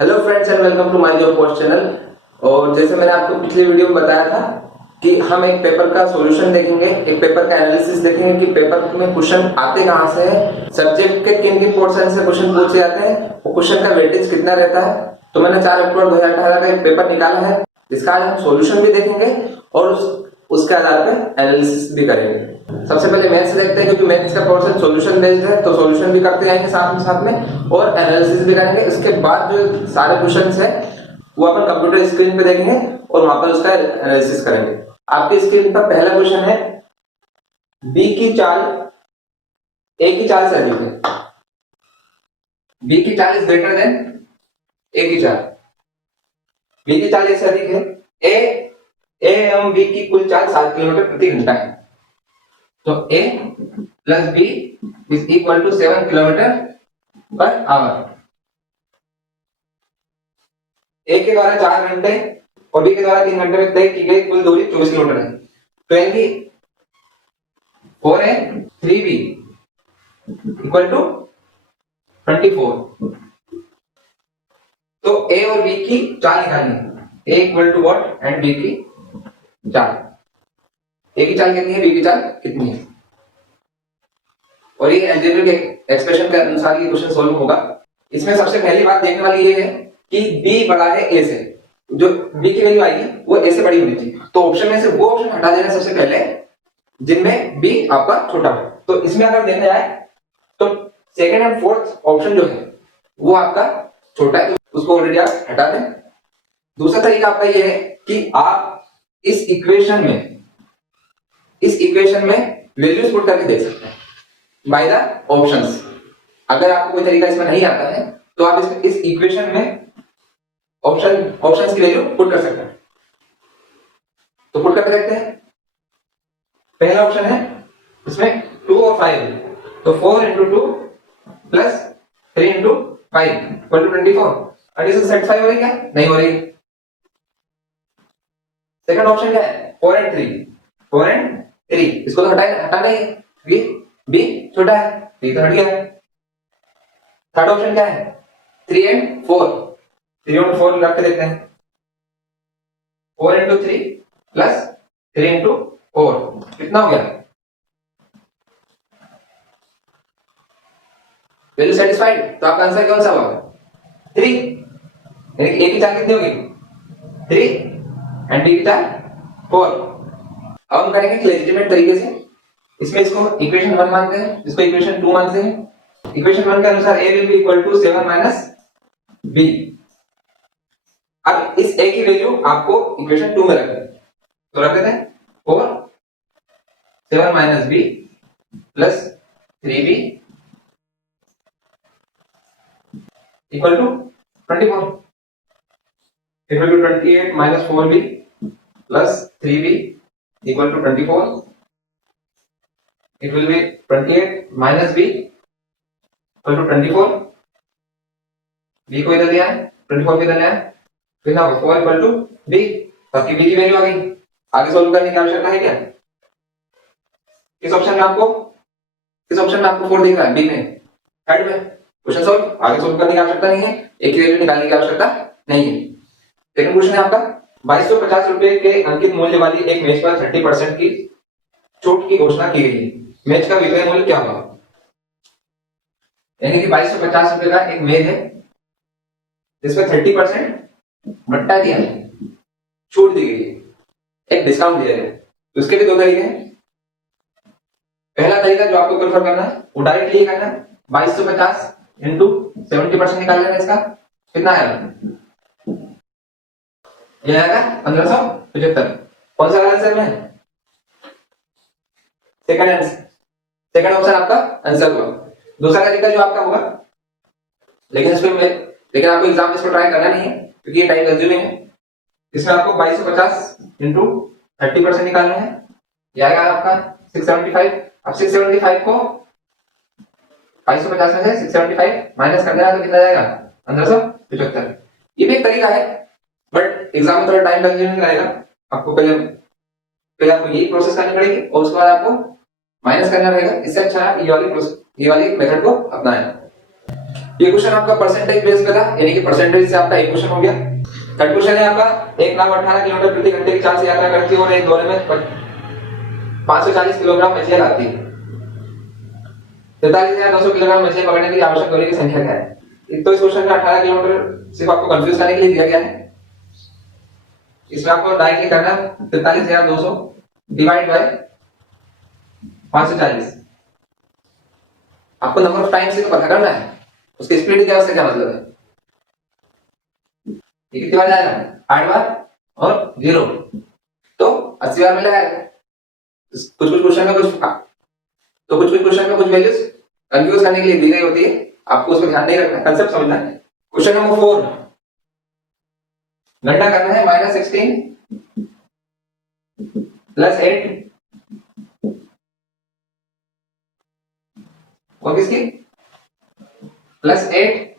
Hello friends and welcome to my job post channel. और जैसे मैंने आपको पिछले वीडियो में बताया था कि हम एक पेपर का सॉल्यूशन देखेंगे, एक पेपर का एनालिसिस देखेंगे कि पेपर में क्वेश्चन आते कहां से हैं, सब्जेक्ट के किन किन पोर्शन से क्वेश्चन पूछे जाते हैं, वो क्वेश्चन का वेटेज कितना रहता है। तो मैंने 4 अक्टूबर 2018 का एक पेपर निकाला है, जिसका आज हम सॉल्यूशन भी देखेंगे और उसके आधार पर एनालिसिस भी करेंगे। सबसे पहले मैथ्स देखते हैं, क्योंकि मैथ्स का पोर्शन सॉल्यूशन बेस्ड है, तो सॉल्यूशन भी करते जाएंगे साथ में और एनालिसिस भी करेंगे। इसके बाद जो सारे क्वेश्चंस हैं वो अपन कंप्यूटर स्क्रीन पे देखेंगे और वहां पर उसका एनालिसिस करेंगे। आपकी स्क्रीन पर पहला क्वेश्चन है, बी की चाल ए की चाल से अधिक है। बी की चाल इज ग्रेटर देन ए की चाल। बी की चाल ए से अधिक है। ए एवं बी की कुल चाल 7 किलोमीटर प्रति घंटा है। तो A plus B is equal to 7 kilometre per hour. A के द्वारा 4 घंटे और B के द्वारा 3 घंटे में तय की गई कुल दूरी 24 किलोमीटर है। तो यानी 4A 3B इक्वल टू 24। तो A और B की चाल निकालनी है। A equal to what and B की चाल। A की चाल कितनी है, B की चाल कितनी है, और ये अलजेब्रिक एक्सप्रेशन के अनुसार ये क्वेश्चन सॉल्व होगा। इसमें सबसे पहली बात देखने वाली ये है कि B बड़ा है A से, जो B की वैल्यू आएगी वो A से बड़ी होनी चाहिए। तो ऑप्शन में से वो ऑप्शन हटा देना सबसे पहले जिनमें B आपका छोटा है। तो इसमें अगर देखा जाए तो सेकंड एंड फोर्थ ऑप्शन जो है वो आपका छोटा है, तो उसको ऑलरेडी आप हटा दें। दूसरा तरीका आपका ये है कि आप इस इक्वेशन में वैल्यूज पुट करके देख सकते हैं बाय द ऑप्शंस। अगर आपको कोई तरीका इसमें नहीं आता है तो आप इस इक्वेशन में ऑप्शंस की वैल्यू पुट कर सकते हैं। तो पुट करके देखते हैं। पहला ऑप्शन है, इसमें 2 और 5, तो 4 into 2 plus 3 into 5 equal to 24। Addition satisfy हो रही क्या? नहीं हो रही। सेकंड ऑप्शन क्या है, 4 and 3, इसको तो हटाना ही, बी छोटा है, बी तो हट गया। थर्ड ऑप्शन क्या है, 3 and 4 रख के देखते हैं। 4 into 3 प्लस 3 into 4 कितना हो गया, वैल्यू सेटिस्फाइड। तो आपका आंसर कौन सा होगा, 3। यानी कि ए की चाल कितनी होगी, 3 एंड बी की चाल 4। अब हम करेंगे लेजिटिमेट तरीके से। इसमें इसको इक्वेशन 1 मानते हैं, इसको इक्वेशन 2 मानते हैं। इक्वेशन 1 के अनुसार a will be equal to 7 minus b। अब इस a की वैल्यू आपको इक्वेशन 2 में रखनी है, तो रख देते हैं 4 7 minus b plus 3b equal to 24। It will be 28 minus 4b plus 3b equal to 24। It will be 28 minus b equal to 24। b को इधर लिया है, 24 को इधर लिया है, फिर ना 4 equal to b। बाकी b की वैल्यू आ गई। आगे सॉल्व करने की आवश्यकता है क्या? किस ऑप्शन में आपको 4 दिख रहा है, बी में, हेड में। क्वेश्चन सॉल्व, आगे सॉल्व करने की आवश्यकता नहीं है, एक की वैल्यू निकालने की आवश्यकता नहीं है। सेकंड क्वेश्चन है आपका, 2250 रुपए के अंकित मूल्य वाली एक मेज पर 30% की छूट की घोषणा की गई है। मेज का विक्रय मूल्य क्या होगा? यानी कि 2250 रुपए का एक मेज है जिसमें 30% भट्टा दिया है, छूट दी गई है, एक डिस्काउंट दिया है। तो उसके भी 2 तरीके हैं। पहला तरीका जो आपको प्रेफर करना है वो डायरेक्टली करना है, 2250 इंटू 70% निकाल लेना। इसका कितना आएगा, ये आएगा 1575। कौन सा आंसर में है, सेकंड ऑप्शन आपका आंसर होगा। दूसरा तरीका जो आपका होगा, लेकिन आपको एग्जाम में इसको ट्राई करना नहीं है क्योंकि ये टाइम कंज्यूमिंग है। इसमें आपको 2250 इंटू 30% निकालना है, ये आएगा आपका 675। अब 675 को 2250 में से 675 माइनस कर देना तो कितना जाएगा, 1575। ये भी एक तरीका है, बट एग्जाम में थोड़ा टाइम कंज्यूमिंग रहेगा। आपको पहले आपको यही प्रोसेस करनी पड़ेगी और उसके बाद आपको माइनस करना रहेगा। इससे अच्छा है ये वाली मेथड को अपनाएं। ये क्वेश्चन आपका परसेंटेज बेस पे था, यानी कि परसेंटेज से आपका एक क्वेश्चन हो गया। थर्ड क्वेश्चन है आपका 1,18 किलोमीटर प्रति घंटे की चाल से यात्रा करती है और एक दौरे में 540 किलोग्राम मछलियां लाती है। 43,200 किलोग्राम मछलियां पकड़ने के लिए आवश्यक दूरी की संख्या क्या है? तो इस क्वेश्चन में 18 किलोमीटर सिर्फ आपको कंफ्यूज करने के लिए दिया गया है। इसमें आपको डायरेक्टली करना 43,200 डिवाइड बाय 540। आपको नंबर ऑफ टाइम्स से तो पता करना है, उसकी स्पीड क्या, उससे क्या मतलब है। ये कितनी बार जाएगा? 8 बार और 0 तो 80 बार मिलेगा। कुछ कुछ क्वेश्चन में कुछ क्वेश्चन में कुछ वैल्यूज कंफ्यूज करने के लिए दी गई होती है, आपको उसमें ध्यान नहीं रखना, कंसेप्ट समझना है। क्वेश्चन नंबर 4 गणना करना है -16 + 8 और किसकी +8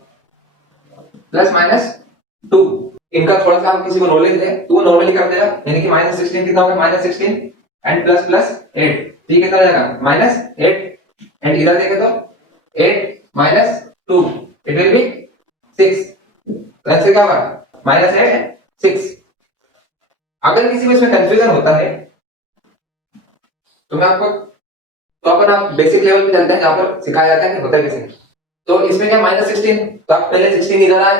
+ -2। इनका थोड़ा सा आप किसी को नॉलेज है तो वो नॉर्मली कर देगा, यानी कि -16 कितना होगा? -16 एंड +8, ठीक है, कितना जाएगा? -8 एंड इधर देखें तो 8 - 2 इट विल बी 6, तो आंसर क्या होगा? -8 6। अगर किसी को इसमें कंफ्यूजन होता है तो मैं आपको तो अपन आप बेसिक लेवल पे चलते हैं जहां पर सिखाया जाता है कि होता है कैसे। तो इसमें क्या -16, तो आप पहले 16 इधर आए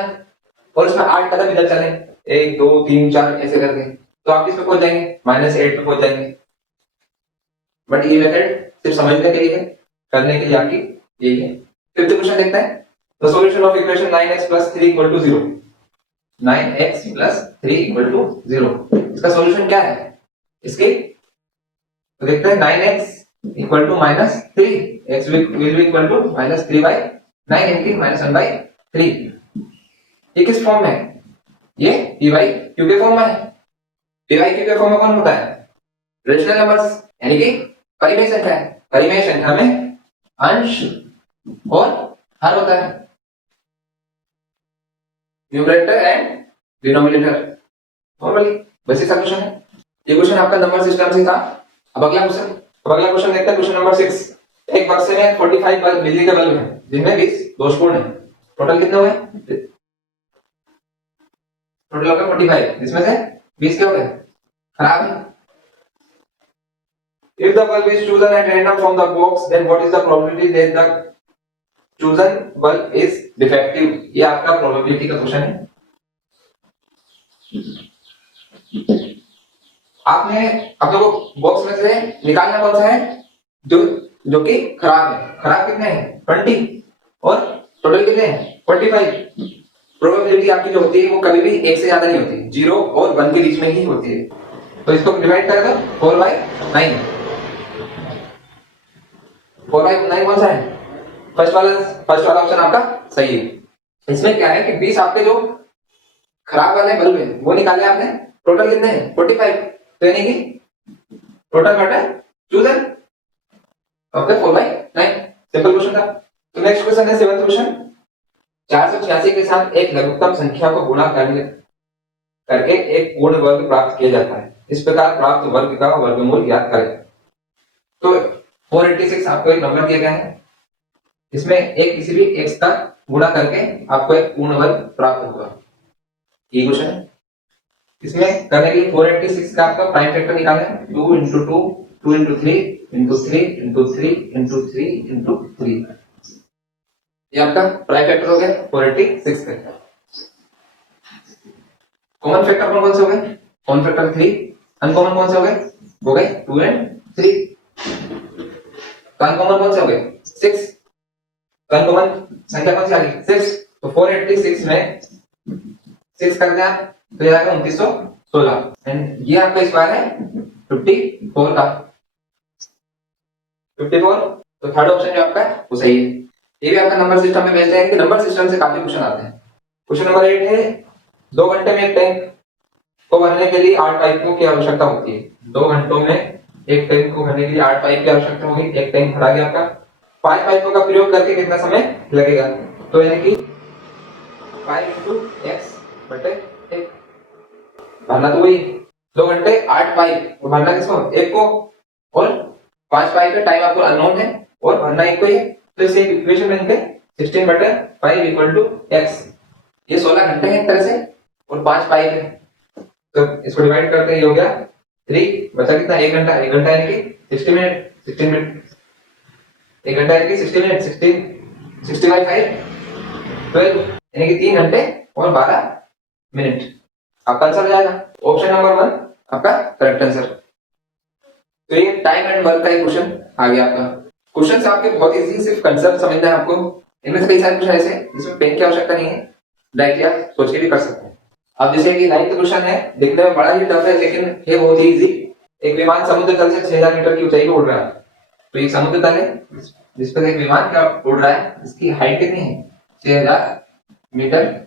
और उसमें 8 कदम इधर चले, 1 2 3 4 ऐसे करके, तो आप किस पे पहुंच जाएंगे? -8 पे पहुंच जाएंगे। बट ये मेथड सिर्फ समझने के लिए है, करने के लिए आपकी यही है। फिफ्थ क्वेश्चन देखते हैं। The solution of equation 9x + 3 = 0। 9x + 3 = 0, इसका सॉल्यूशन क्या है इसके? तो देखते हैं 9x = -3, x will be equal to -3/9 इनकी -1/3। ये किस फॉर्म में है? ये p/q के फॉर्म में है। p/q के फॉर्म में कौन होता है? रेशनल नंबर्स, यानी कि परिमेय संख्या है। परिमेय संख्या में अंश और हर होता है, numerator and denominator, normally basic solution है। ये क्वेश्चन आपका नंबर सिस्टम से था। अब अगला क्वेश्चन देखते हैं। Question number 6। एक बक्से में 45 बिजली के बल्ब हैं जिनमें 20 दोषपूर्ण है। टोटल कितने हुए? टोटल हो गया 45, इसमें से 20 क्या हो गए? खराब है। If the bulb is chosen at random from the box, then what is the probability that the chosen bulb is defective? ये आपका प्रोबेबिलिटी का क्वेश्चन है। आपने अपने को बॉक्स में से निकालना कौन सा है? जो कि खराब है। खराब कितने हैं? 20 और टोटल कितने हैं? 45। प्रोबेबिलिटी आपकी जो होती है वो कभी भी 1 से ज्यादा नहीं होती, 0 और 1 के बीच में ही होती है। तो इसको डिवाइड कर दो 4/9। 4/9 कौन सा है? फर्स्ट वाला ऑप्शन आपका सही है। इसमें क्या है कि 20 आपके जो खराब वाले बल्ब है वो निकाले आपने। टोटल कितने हैं? 45, तो यानी कि टोटल बटा चूजन ओके 4/9। सिंपल क्वेश्चन था। तो नेक्स्ट क्वेश्चन है 7th क्वेश्चन। 486 के साथ एक लघुत्तम संख्या को गुणा करके एक पूर्ण वर्ग प्राप्त किया जाता है। इस प्रकार प्राप्त वर्ग का वर्गमूल ज्ञात करें। तो 486 आपको एक नंबर दिया गया है, इसमें एक किसी भी x का गुणा करके आपको एक पूर्ण वर्ग प्राप्त होगा। ये क्वेश्चन है। इसमें करने के लिए 486 का आपका प्राइम फैक्टर निकालना है। 2 × 2 2 × 3 × 3 × 3 × 3 × 3। ये आपका प्राइम फैक्टर हो गया 486 का। कॉमन फैक्टर कौन से हो गए? Common factor 3। अनकॉमन कौन से हो गए? हो गए 2 और 3। अनकॉमन कौन से हो गए? 6। अनकॉमन संख्या कौन सी आ गई? 6। तो 486 में 6 कर दिया तो ये आएगा 2916 एंड ये आपका स्क्वायर है 54 का। 54। तो थर्ड ऑप्शन जो आपका है वो सही है। ये भी आपका नंबर सिस्टम में भेजते हैं कि नंबर सिस्टम से काफी क्वेश्चन आते हैं। क्वेश्चन नंबर 8 है 2 घंटे में एक टैंक को भरने के लिए 8 पाइपों की आवश्यकता होती है। 2 घंटों में एक टैंक को भरने के लिए 8 पाइप की आवश्यकता होगी। एक टैंक भरा गया आपका। 5 पाइपों का प्रयोग करके कितना समय लगेगा? तो यानी कि 5 × x बटे 1 भरना तो वही 2 घंटे 8 पाइप भरना किसको? एक को। और 5 पाइप का टाइम आपको अननोन है और भरना एक को ही है। तो इसे इक्वेशन में लिखें 16 बटे 5 इक्वल टू x। ये 16 घंटे हैं एक तरह से और 5 पाइप है, तो इसको डिवाइड करते हैं, ये हो गया 3, बचा कितना 1 घंटा। 1 घंटा यानी कि 60 मिनट, 16 मिनट, 1 घंटा यानी कि 60 मिनट, 60 बाई 5 12 यानी कि 3 घंटे और 12 मिनट। आपका आंसर हो जाएगा ऑप्शन नंबर 1 आपका करेक्ट आंसर। तो ये टाइम एंड वर्क का एक क्वेश्चन आ गया आपका। क्वेश्चन से आपके बहुत इजी, सिर्फ कंसेप्ट समझना है आपको। इनमें से कई सारे क्वेश्चन ऐसे जिसमें पेन की आवश्यकता नहीं है, डायरेक्टली आप सोच के भी कर सकते हैं। अब जैसे कि 9th क्वेश्चन है, दिखने में बड़ा ही टफ है लेकिन है बहुत ही इजी। एक विमान समुद्र तल से 6000 मीटर की ऊंचाई पर उड़ रहा है। तो एक समुद्र तल है जिस पर एक विमान क्या उड़ रहा है, इसकी हाइट कितनी है 6000 मीटर।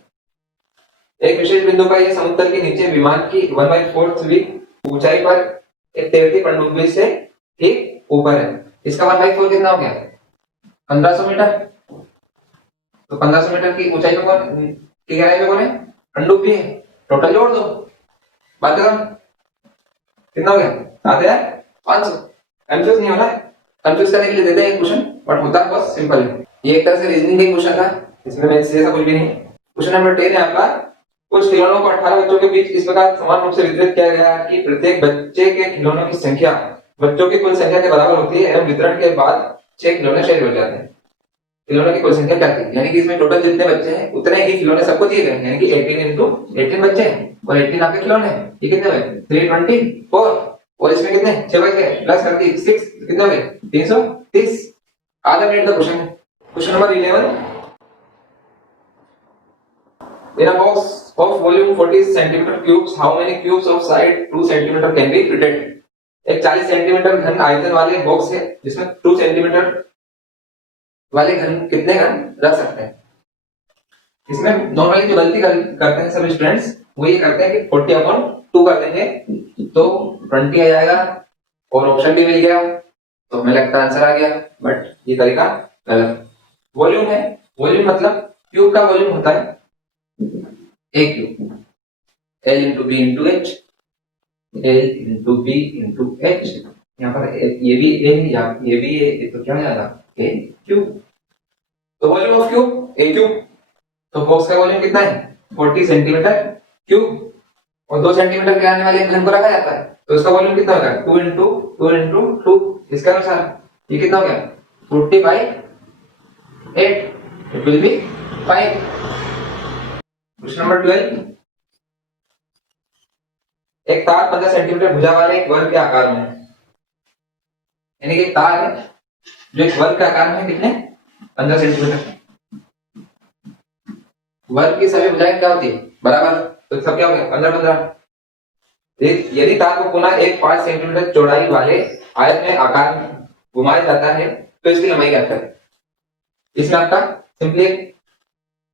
एक विशेष बिंदु पर यह समुद्र तल के नीचे विमान की 1/4वीं ऊंचाई पर एक तैरती पनडुब्बी से ठीक ऊपर है। इसका 1/4 कितना हो गया 1500 मीटर। तो 1500 मीटर की ऊंचाई पर कौन की गहराई में कौन है, पनडुब्बी है। टोटल जोड़ दो, बात खत्म। कितना हो गया 7500। कंफ्यूज नहीं होना है, कंफ्यूज करने के लिए देते हैं क्वेश्चन, बट होता है बहुत सिंपल है। ये एक तरह से रीजनिंग का क्वेश्चन था, इसमें मैथ्स जैसा कुछ भी नहीं। क्वेश्चन नंबर 10 है आपका, कुछ खिलौनों को 18 बच्चों के बीच इस प्रकार समान रूप से वितरित किया गया है कि प्रत्येक बच्चे के खिलौनों की संख्या बच्चों की कुल संख्या के बराबर होती है एवं वितरण के बाद 6 खिलौने शेयर हो जाते हैं। खिलौनों की कुल संख्या क्या थी, यानी कि इसमें टोटल जितने बच्चे हैं उतने ही खिलौने सबको दिए गए, यानी कि 18 into 18 बच्चे हैं और 18 आपके खिलौने हैं। ये कितने हुए 324 और इसमें कितने 6 बच गए, प्लस कर दी 6, कितने हुए 330। आधा मिनट का क्वेश्चन है। Question number 11, in a box of volume 40 centimeter cubes how many cubes of side 2 centimeter can be fitted। एक 40 सेंटीमीटर घन आयतन वाले बॉक्स है जिसमें 2 सेंटीमीटर वाले घन कितने घन रख सकते हैं। इसमें नॉर्मली जो गलती करते हैं सभी स्टूडेंट्स वो ये करते हैं कि 40/2 कर देंगे तो 20 आ जाएगा और ऑप्शन भी मिल गया तो हमें लगता है आंसर आ गया, बट ये तरीका गलत। वॉल्यूम है, वॉल्यूम मतलब क्यूब का वॉल्यूम होता है A cube, L into B into H, L into B into H। यहाँ पर ये भी A है, ये भी A, तो क्या हो जाएगा A क्यूब। तो volume of cube A cube. तो बॉक्स का वॉल्यूम कितना है 40 सेंटीमीटर क्यूब और 2 सेंटीमीटर के आने वाले घन को रखा जाता है तो इसका वॉल्यूम कितना होगा 2 into 2 into 2। इसका अनुसार ये कितना हो गया 40/8, it will B 5। Question number 12, एक तार 15 सेंटीमीटर भुजा वाले एक वर्ग के आकार में है, यानी कि तार है जो एक वर्ग के आकार में है, कितने 15 सेंटीमीटर। वर्ग की सभी भुजाएं क्या होती है बराबर, तो सब क्या हो गया 15/15। यदि तार को पुनः एक 5 सेंटीमीटर चौड़ाई वाले आयत में आकार घुमाया जाता है तो इसकी लंबाई क्या है। इसमें आपका सिंपली,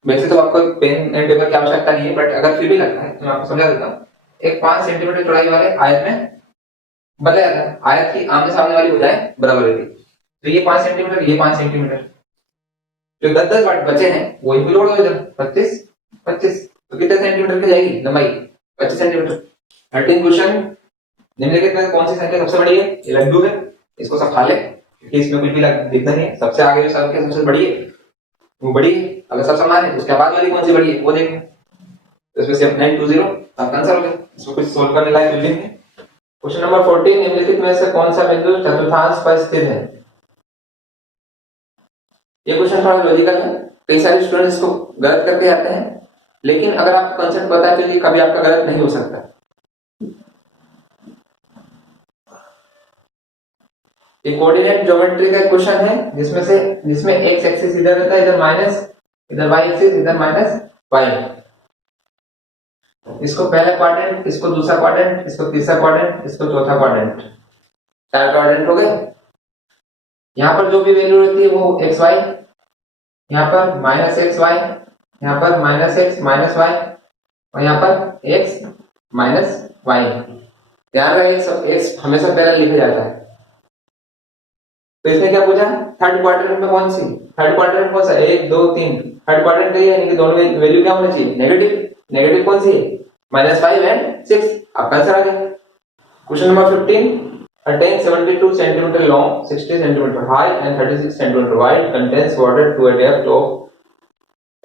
वैसे तो आपको पेन एंड पेपर की आवश्यकता नहीं है बट अगर फिर भी लगता है तो मैं आपको समझा देता हूँ। एक 5 सेंटीमीटर चौड़ाई वाले आयत में बदला जाता है, आयत की आमने सामने वाली भुजाएं बराबर रहती, तो ये 5 सेंटीमीटर ये 5 सेंटीमीटर, जो 10-10 बचे हैं वो इनको जोड़ दो इधर 25 तो कितने सेंटीमीटर की जाएगी लंबाई 25 सेंटीमीटर। 13 क्वेश्चन, निम्नलिखित में कौन सी संख्या सबसे बड़ी है, ये लड्डू है, इसको सब खा ले क्योंकि इसमें कुछ भी दिखता नहीं है। सबसे आगे जो संख्या सबसे बड़ी है वो बड़ी है, अगर सब समान है उसके बाद वाली कौन सी बड़ी है वो देखेंगे। तो इसमें से 920 आपका आंसर हो गया, इसको कुछ सोल्व करने लायक नहीं है। क्वेश्चन नंबर 14, निम्नलिखित में से कौन सा बिंदु चतुर्थांश पर स्थित है। ये क्वेश्चन थोड़ा लॉजिकल है, कई सारे स्टूडेंट्स इसको गलत करके आते हैं, लेकिन अगर आपको कंसेप्ट पता है तो ये कभी आपका गलत नहीं हो सकता। ये कोऑर्डिनेट ज्योमेट्री का क्वेश्चन है जिसमें एक्स एक्सिस इधर रहता है, इधर माइनस, इधर वाई एक्सिस, इधर माइनस वाई। इसको पहला क्वाड्रेंट, इसको दूसरा क्वाड्रेंट, इसको तीसरा क्वाड्रेंट, इसको चौथा क्वाड्रेंट, 4 क्वाड्रेंट हो गए। यहाँ पर जो भी वैल्यू रहती है वो एक्स वाई, यहाँ पर माइनस एक्स वाई, यहाँ पर माइनस एक्स माइनस वाई और यहाँ पर एक्स माइनस वाई। ध्यान रहे एक्स हमेशा पहले लिखा जाता है। तो इसमें क्या पूछा, थर्ड क्वाड्रेंट में कौन सी, थर्ड क्वाड्रेंट कौन सा 1 2 3, थर्ड क्वाड्रेंट है यानी कि दोनों में वैल्यू क्या होना चाहिए नेगेटिव। नेगेटिव कौन सी है -5 एंड 6, आपका आंसर आ गया। Question number 15, a tank 72 centimeter long, 60 centimeter high and 36 centimeter wide contains water to a depth of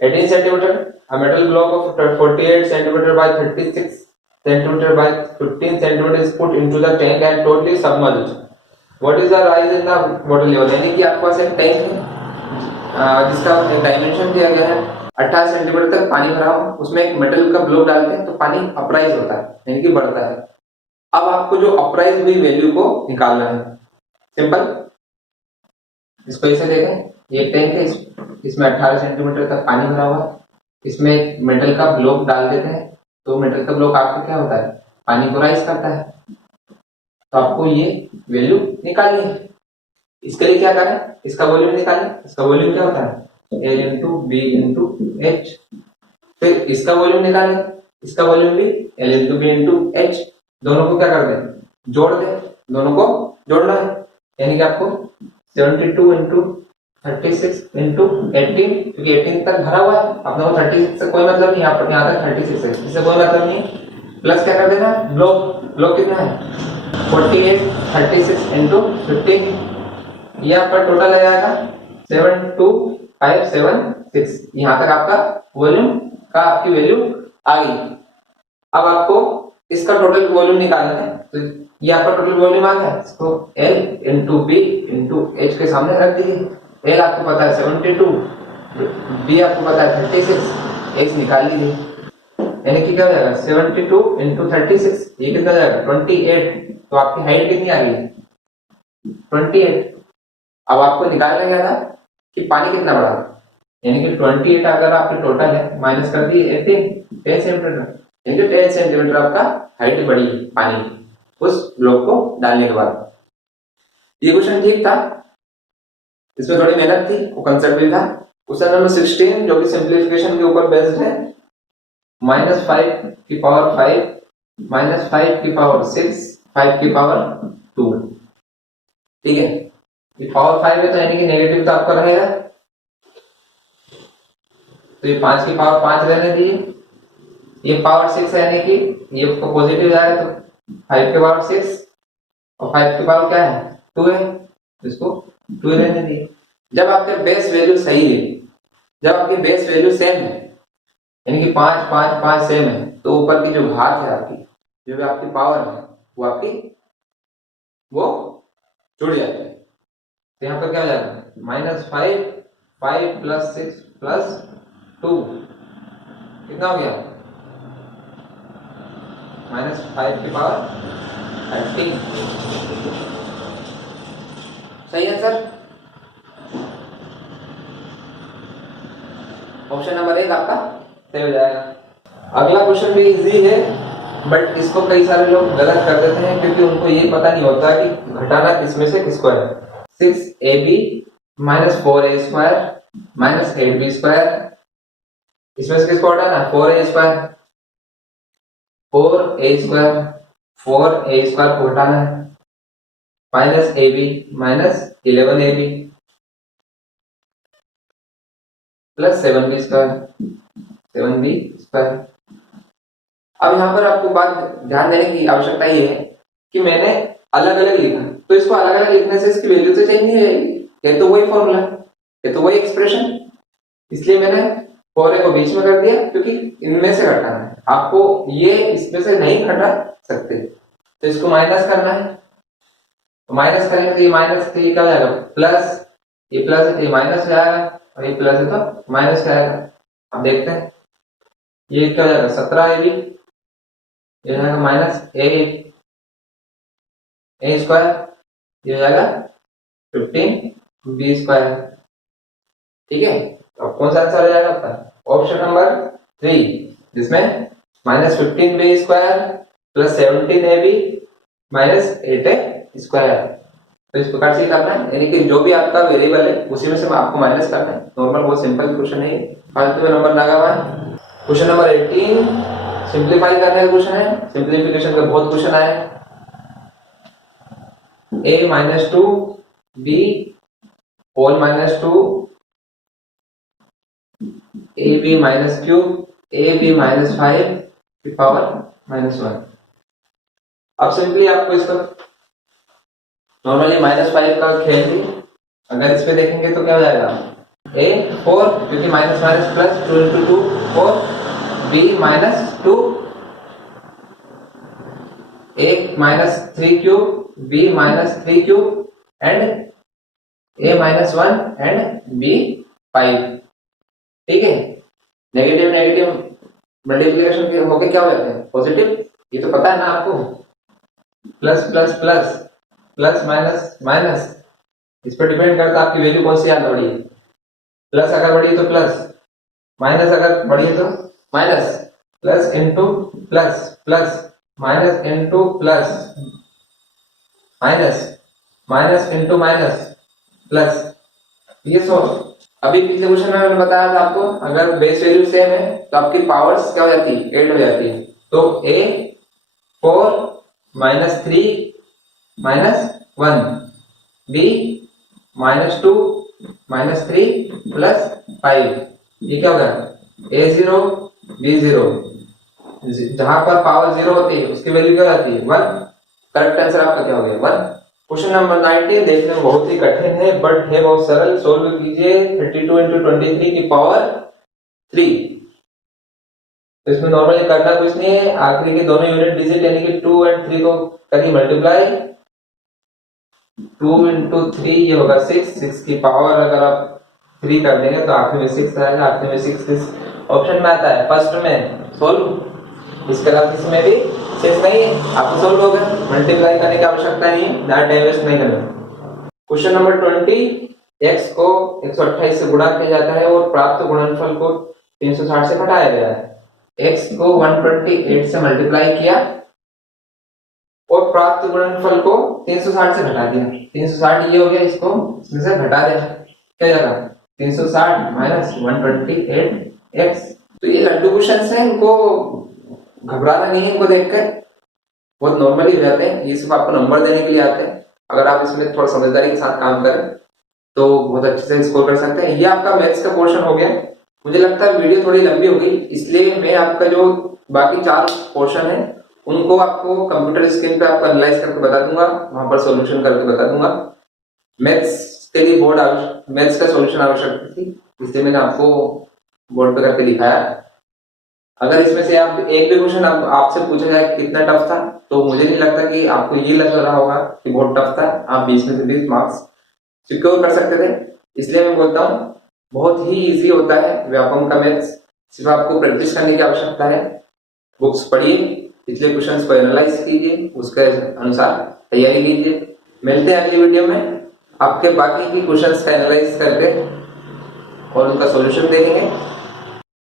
18 centimeter, a metal block of 48 centimeter by 36 centimeter by 15 centimeter is put into the tank and totally submerged. What is the rise in the water level? यानी कि आपके पास एक tank है जिसका एक dimension दिया गया है 18 सेंटीमीटर तक पानी भरा हो, उसमें एक मेटल का ब्लॉक डालते हैं तो पानी अपराइज होता है यानी कि बढ़ता है। अब आपको जो अपराइज हुई वैल्यू को निकालना है, सिंपल। इसको ऐसे देखें, ये टैंक है, इसमें 18 सेंटीमीटर तक पानी भरा हुआ है, इसमें एक मेटल का ब्लॉक डाल देते हैं तो मेटल का ब्लॉक आपका क्या होता है, पानी को राइज करता है। तो आपको ये वैल्यू निकालनी है। इसके लिए क्या करें, इसका वॉल्यूम निकालें। इसका वॉल्यूम क्या होता है, A into B into H. फिर इसका वॉल्यूम निकालें, इसका वॉल्यूम भी L into B into H. दोनों को क्या कर दें, जोड़ दें, दोनों को जोड़ना है। यानी कि आपको 72 इंटू 36 इंटू 18, क्योंकि 18 तक भरा हुआ है, अपने को 36 से कोई मतलब नहीं, आप यहाँ तक 36 है, इससे कोई मतलब नहीं। प्लस क्या कर देना, ब्लॉक कितना है 48, 36 इंटू 15, ये आपका टोटल आ जाएगा 72576। यहाँ तक आपका वॉल्यूम का आपकी वैल्यू आ गई। अब आपको इसका टोटल वॉल्यूम निकालना है, तो ये आपका टोटल वॉल्यूम आ गया। इसको L into B into H के सामने रख दीजिए। L आपको पता है 72, B आपको पता है 36, H निकाल लीजिए। यानी कि क्या हो जाएगा 72 इंटू 36, ये कितना जाएगा 28। तो आपकी हाइट कितनी आ गई 28। अब आपको निकालना क्या था कि पानी कितना बढ़ा, यानी कि 28 अगर आपकी टोटल है, माइनस कर दिए 18, 10 सेंटीमीटर, यानी कि 10 सेंटीमीटर आपका हाइट बढ़ी पानी उस ब्लॉक को डालने के बाद। ये क्वेश्चन ठीक था, इसमें थोड़ी मेहनत थी, वो कंसेप्ट भी था। क्वेश्चन नंबर 16 जो कि सिंप्लीफिकेशन के ऊपर बेस्ड है, -5 की पावर 5, -5 की पावर 6, 5 की पावर 2। ठीक है, ये पावर 5 है तो यानी कि नेगेटिव तो आपका रहेगा, तो ये 5 की पावर 5 रहने दीजिए। ये पावर 6 है यानी कि ये पॉजिटिव जाएगा तो 5 की पावर 6, और 5 की पावर क्या है 2 है, इसको 2 रहने दीजिए। जब आपके बेस वैल्यू सही है, जब आपकी बेस वैल्यू सेम है, यानी कि 5 5 5 सेम है, तो ऊपर की जो घात है आपकी, जो भी आपकी पावर है वो आपकी वो जुड़ जाती है। तो यहाँ पर क्या हो जाएगा -5, 5 प्लस 6 प्लस 2 कितना हो गया -5 की पावर 13। सही आंसर ऑप्शन नंबर 1 आपका सही हो जाएगा। अगला क्वेश्चन भी इजी है, बट इसको कई सारे लोग गलत कर देते हैं क्योंकि उनको ये पता नहीं होता कि घटाना किसमें से किसको है। 6ab - 4a² - 8b², इसमें से किसको हटाना, 4a², 4a² 4a² को हटाना है, -ab - 11ab plus 7b², 7b²। अब यहाँ पर आपको बात ध्यान देने की आवश्यकता ये है कि मैंने अलग अलग लिखा, तो इसको अलग अलग लिखने से इसकी वैल्यू तो चेंज नहीं रहेगी, ये तो वही फॉर्मूला, ये तो वही एक्सप्रेशन, इसलिए मैंने 4a को बीच में कर दिया क्योंकि इनमें से घटाना है। आपको ये इसमें से नहीं घटा सकते, तो इसको माइनस करना है, तो माइनस करेंगे तो ये माइनस से क्या हो जाएगा प्लस, ये प्लस है तो ये माइनस हो जाएगा, और ये प्लस है तो माइनस हो जाएगा। अब देखते हैं ये क्या हो जाएगा 17ab, ये हो जाएगा -8a², ये हो जाएगा 15b²। ठीक है, तो कौन सा आंसर हो जाएगा आपका ऑप्शन नंबर 3, जिसमें -15b² प्लस 17ab -8a²। तो इस प्रकार से करना है, यानी कि जो भी आपका वेरिएबल है उसी में से आपको माइनस करना है। नॉर्मल बहुत सिंपल क्वेश्चन है, फालतू में नंबर लगा हुआ है। क्वेश्चन नंबर 18 सिंप्लीफाई करने का क्वेश्चन है, सिंप्लीफिकेशन का बहुत क्वेश्चन आए हैं। a - 2 b whole -2 ab -3 ab -5 की पावर -1। अब सिंपली आपको इसका नॉर्मली -5 का खेल थी, अगर इस पे देखेंगे तो क्या हो जाएगा ए 4 क्योंकि minus minus plus 2 into 2 4 B minus 2 A minus 3 cube B minus 3 cube and A minus 1 and B 5। ठीक है, नेगेटिव नेगेटिव मल्टीप्लिकेशन के होके क्या हो जाते हैं पॉजिटिव, ये तो पता है ना आपको। Plus plus plus plus minus minus, इस पर डिपेंड करता है आपकी वैल्यू कौन सी ज्यादा बड़ी है। प्लस अगर बड़ी है तो प्लस, माइनस अगर बड़ी है तो minus. Plus into plus plus minus into plus minus minus into minus plus. ये सो अभी पिछले क्वेश्चन में मैंने बताया था आपको, अगर बेस वैल्यू सेम है तो आपकी पावर्स क्या हो जाती है 8 हो जाती है। तो a 4 minus 3 minus 1 b minus 2 minus 3 plus 5, ये क्या होगा a0 b0, जहां पर पावर 0 होती है उसकी वैल्यू क्या होती है 1। करेक्ट आंसर आपका क्या हो गया 1। क्वेश्चन नंबर 19 देखने में बहुत ही कठिन है बट है बहुत सरल। सोल्व कीजिए 32 इंटू 23 की पावर 3। तो इसमें नॉर्मली करना कुछ नहीं है, आखिरी के दोनों यूनिट डिजिट यानी कि 2 और 3 को करिए मल्टीप्लाई। 2 इंटू 3 ये होगा 6, 6 की पावर अगर आप 3 कर देंगे तो आखिर में 6 आएगा। आखिर में 6 किस ऑप्शन में आता है फर्स्ट में सोल्व, इसके अलावा इसमें भी 6 नहीं है, आपको सोल्व हो गया, मल्टीप्लाई करने की आवश्यकता नहीं है, ज्यादा टाइम वेस्ट नहीं करना। क्वेश्चन नंबर 20, x को 128 से गुणा किया जाता है और प्राप्त गुणनफल को 360 से घटाया गया है। x को 128 से मल्टीप्लाई किया और प्राप्त गुणनफल को 360 से घटा दिया। 360 ये हो गया, इसको इसमें से घटा दिया, क्या जाएगा 360 माइनस 128x। तो ये लड्डू क्वेश्चन है, इनको घबराना नहीं है, इनको देखकर बहुत नॉर्मली हो जाते हैं, ये सिर्फ आपको नंबर देने के लिए आते हैं। अगर आप इसमें थोड़ा समझदारी के साथ काम करें तो बहुत अच्छे से स्कोर कर सकते हैं। ये आपका मैथ्स का पोर्शन हो गया। मुझे लगता है वीडियो थोड़ी लंबी हो गई, इसलिए मैं आपका जो बाकी 4 पोर्शन है उनको आपको कंप्यूटर स्क्रीन पे आपको एनालाइज करके बता दूंगा, वहां पर सॉल्यूशन करके बता दूंगा। मैथ्स के लिए मैथ्स का सॉल्यूशन आवश्यक थी, इसलिए मैंने आपको बोर्ड पे करके दिखाया। अगर इसमें से आप एक भी क्वेश्चन आपसे पूछा जाए कितना टफ था, तो मुझे नहीं लगता कि आपको ये लग रहा होगा कि बहुत टफ था, आप 20 में से 20 मार्क्स सिक्योर कर सकते थे। इसलिए मैं बोलता हूँ बहुत ही इजी होता है व्यापम का मैथ्स, सिर्फ आपको प्रैक्टिस करने की आवश्यकता है। बुक्स पढ़िए, पिछले क्वेश्चंस को एनालाइज कीजिए, उसके अनुसार तैयारी कीजिए। मिलते हैं अगली वीडियो में, आपके बाकी की क्वेश्चंस का एनालाइज करके और उनका सॉल्यूशन देखेंगे।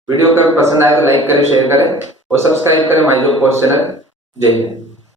वीडियो अगर पसंद आए तो लाइक करें, शेयर करें और सब्सक्राइब करें माय जॉब कोर्स चैनल। जय हिंद।